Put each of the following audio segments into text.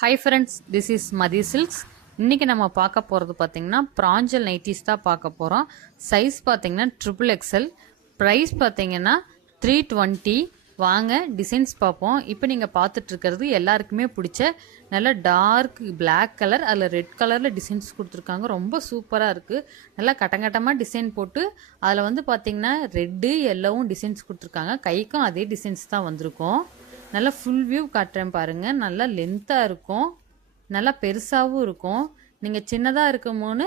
Hi friends, this is Madhi Silks. இன்னைக்கு நம்ம பார்க்க போகிறது பார்த்தீங்கன்னா ப்ராஞ்சல் நைட்டிஸ் தான் பார்க்க போகிறோம். சைஸ் பார்த்தீங்கன்னா ட்ரிபிள் எக்ஸல், ப்ரைஸ் பார்த்தீங்கன்னா 320. வாங்க டிசைன்ஸ் பார்ப்போம். இப்போ நீங்கள் பார்த்துட்டு இருக்கிறது எல்லாருக்குமே பிடிச்ச நல்ல டார்க் பிளாக் கலர், அதில் ரெட் கலரில் டிசைன்ஸ் கொடுத்துருக்காங்க. ரொம்ப சூப்பராக இருக்குது. நல்லா கட்டங்கட்டமாக டிசைன் போட்டு அதில் வந்து பார்த்தீங்கன்னா ரெட்டு எல்லோவும் டிசைன்ஸ் கொடுத்துருக்காங்க. கைக்கும் அதே டிசைன்ஸ் தான் வந்திருக்கும். நல்லா ஃபுல் வியூ காட்டுறேன் பாருங்கள். நல்லா லென்த்தாக இருக்கும், நல்லா பெருசாகவும் இருக்கும். நீங்கள் சின்னதாக இருக்குமோன்னு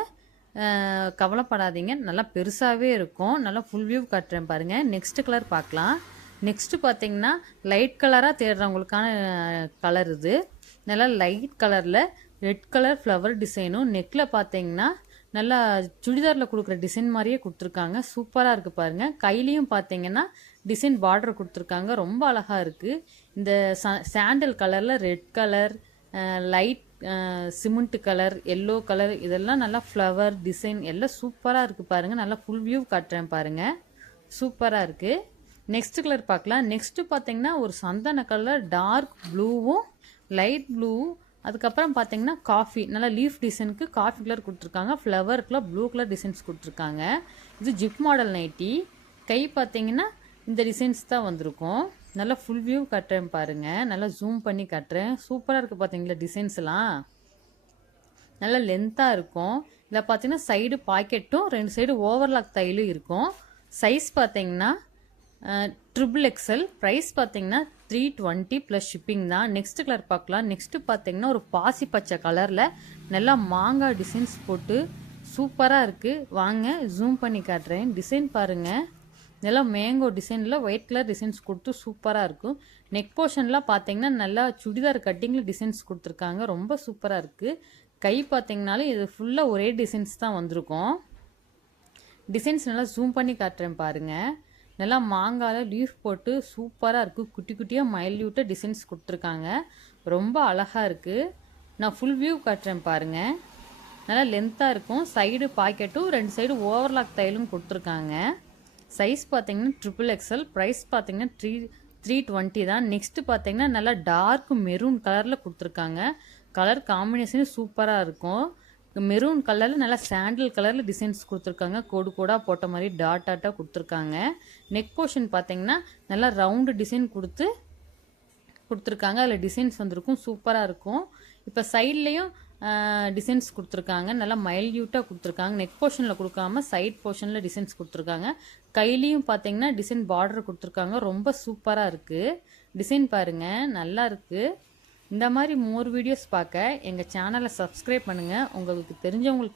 கவலைப்படாதீங்க, நல்லா பெருசாகவே இருக்கும். நல்லா ஃபுல் வியூ காட்டுறேன் பாருங்கள். நெக்ஸ்ட் கலர் பார்க்கலாம். நெக்ஸ்ட்டு பார்த்தீங்கன்னா லைட் கலராக தேடுறவங்களுக்கான கலர் இது. நல்லா லைட் கலரில் ரெட் கலர் ஃப்ளவர் டிசைனும், நெக்கில் பார்த்தீங்கன்னா நல்லா சுடிதாரில் கொடுக்குற டிசைன் மாதிரியே கொடுத்துருக்காங்க. சூப்பராக இருக்குது பாருங்கள். கையிலையும் பார்த்தீங்கன்னா டிசைன் பார்டர் கொடுத்துருக்காங்க. ரொம்ப அழகாக இருக்குது. இந்த சாண்டல் கலரில் red colour, light cement colour, yellow colour, இதெல்லாம் நல்லா ஃப்ளவர் டிசைன் எல்லாம் சூப்பராக இருக்குது பாருங்கள். நல்லா ஃபுல் வியூ காட்டுறேன் பாருங்கள். சூப்பராக இருக்குது. நெக்ஸ்ட் கலர் பார்க்கலாம். நெக்ஸ்ட்டு பார்த்தீங்கன்னா ஒரு சந்தன கலர், டார்க் ப்ளூவும் லைட் ப்ளூவும், அதுக்கப்புறம் பார்த்தீங்கன்னா காஃபி, நல்லா லீஃப் டிசைனுக்கு காஃபி கலர் கொடுத்துருக்காங்க. ஃப்ளவருக்குலாம் ப்ளூ கலர் டிசைன்ஸ் கொடுத்துருக்காங்க. இது ஜிப் மாடல் நைட்டி. கை பார்த்தீங்கன்னா இந்த டிசைன்ஸ் தான் வந்திருக்கும். நல்லா ஃபுல் வியூ காட்டுறேன் பாருங்கள். நல்லா ஜூம் பண்ணி காட்டுறேன். சூப்பராக இருக்குது பார்த்தீங்களா டிசைன்ஸ்லாம். நல்லா லென்த்தாக இருக்கும். இதில் பார்த்தீங்கன்னா சைடு பாக்கெட்டும் ரெண்டு சைடு ஓவர்லாக் தையலும் இருக்கும். சைஸ் பார்த்தீங்கன்னா ட்ரிபிள் எக்ஸல். ப்ரைஸ் பார்த்தீங்கன்னா 320 ப்ளஸ் ஷிப்பிங் தான். நெக்ஸ்ட் கலர் பார்க்கலாம். நெக்ஸ்ட்டு பார்த்தீங்கன்னா ஒரு பாசி பச்சை கலரில் நல்லா மாங்காய் டிசைன்ஸ் போட்டு சூப்பராக இருக்குது. வாங்க ஜூம் பண்ணி காட்டுறேன். டிசைன் பாருங்கள். நல்லா மேங்கோ டிசைனில் ஒயிட் கலர் டிசைன்ஸ் கொடுத்து சூப்பராக இருக்கும். நெக் போர்ஷன்லாம் பார்த்தீங்கன்னா நல்லா சுடிதார் கட்டிங்கில் டிசைன்ஸ் கொடுத்துருக்காங்க. ரொம்ப சூப்பராக இருக்குது. கை பார்த்தீங்கனாலும் இது ஃபுல்லாக ஒரே டிசைன்ஸ் தான் வந்திருக்கும். டிசைன்ஸ் நல்லா ஜூம் பண்ணி காட்டுறேன் பாருங்கள். நல்லா மாங்காயில் லீஃப் போட்டு சூப்பராக இருக்குது. குட்டி குட்டியாக மைல்யூட்டாக டிசைன்ஸ் கொடுத்துருக்காங்க. ரொம்ப அழகாக இருக்குது. நான் ஃபுல் வியூ காட்டுறேன் பாருங்கள். நல்லா லென்த்தாக இருக்கும். சைடு பாக்கெட்டும் ரெண்டு சைடு ஓவர்லாக் தையலும் கொடுத்துருக்காங்க. சைஸ் பார்த்தீங்கன்னா ட்ரிபிள் எக்ஸல். ப்ரைஸ் பார்த்தீங்கன்னா 320 தான். நெக்ஸ்ட்டு பார்த்தீங்கன்னா நல்லா டார்க் மெரூன் கலரில் கொடுத்துருக்காங்க. கலர் காம்பினேஷன் சூப்பராக இருக்கும். மெரூன் கலரில் நல்லா சாண்டில் கலரில் டிசைன்ஸ் கொடுத்துருக்காங்க. கோடு கோடாக போட்ட மாதிரி டாட் டாட்டாக கொடுத்துருக்காங்க. நெக் போர்ஷன் பார்த்தீங்கன்னா நல்லா ரவுண்டு டிசைன் கொடுத்துருக்காங்க. அதில் டிசைன்ஸ் வந்திருக்கும். சூப்பராக இருக்கும். இப்போ சைட்லேயும் டிசைன்ஸ் கொடுத்துருக்காங்க. நல்லா மைல்யூட்டாக கொடுத்துருக்காங்க. நெக் போர்ஷனில் கொடுக்காம சைட் போர்ஷனில் டிசைன்ஸ் கொடுத்துருக்காங்க. கையிலையும் பார்த்தீங்கன்னா டிசைன் பார்டர் கொடுத்துருக்காங்க. ரொம்ப சூப்பராக இருக்குது. டிசைன் பாருங்கள், நல்லா இருக்குது. இந்த மாதிரி மோர் வீடியோஸ் பார்க்க எங்கள் சேனலை சப்ஸ்கிரைப் பண்ணுங்கள். உங்களுக்கு தெரிஞ்சவங்களுக்கு